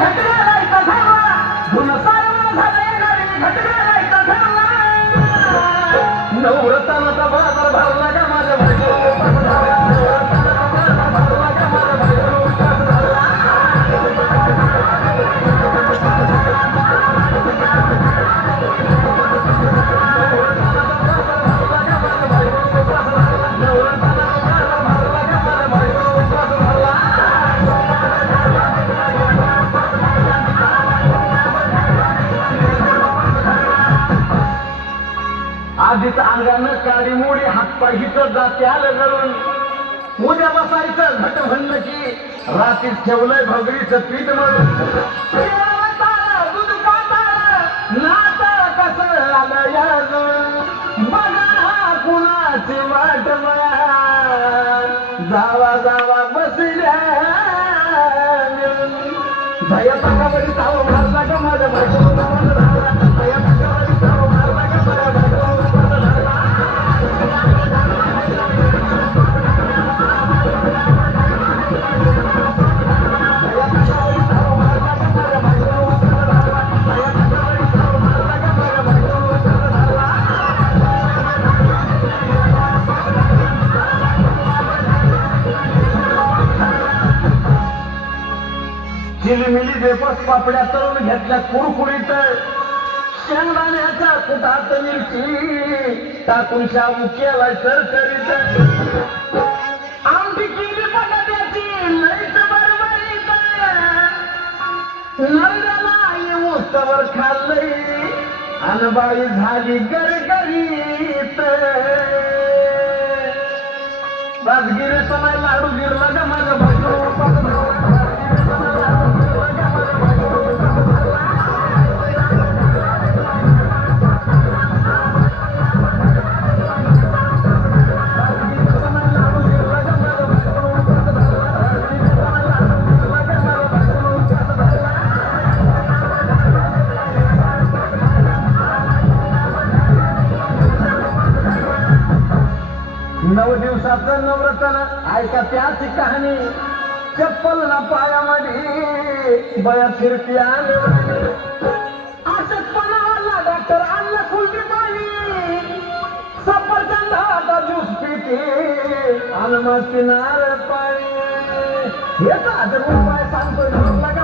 घटनालायचा ठरला गुण सारवण झाले गाडी घटनालायचा ठरला नवरत्नाचा बाजार भरला का माझ्या बायको आधीच अंगानं काळी मोडी हातपाय हिचं जाते आलं गळून उद्या बसायचं घट म्हणलं की रात्रीच ठेवलंय भगरीचं पीठ म्हणून दूध नात कसं आलं याजून बघा कुणाची वाट जावा जावा बसल्या भया पकावरी जावं मारला का माझ्या बायको भया पकावरी जावं मारला का माझ्या बायको चिलीमिली वेपस पापड्या तळून घेतल्या कुरकुरीत शेंगदाण्याच्या कुटात मिरची टाकून शाबू केलाय सरसरीत आमटी केली बटाट्याची लईच बरबरीत नंदला येऊस्तवर खाल्लंय अनबाई झाली गरगरीत राजगिरी समाय लाडू गिरला का माझ्या भाऊ नऊ दिवसाचं नवरत्न ऐका त्याची कहाणी चप्पल ना पायामध्ये बया फिरती अशक्तपणाला डॉक्टर आणलं कुलटी पाणी सफरचंद आता ज्यूस पिते आणि मग पिणार पाणी हे तर 1000 रुपये सांगतोय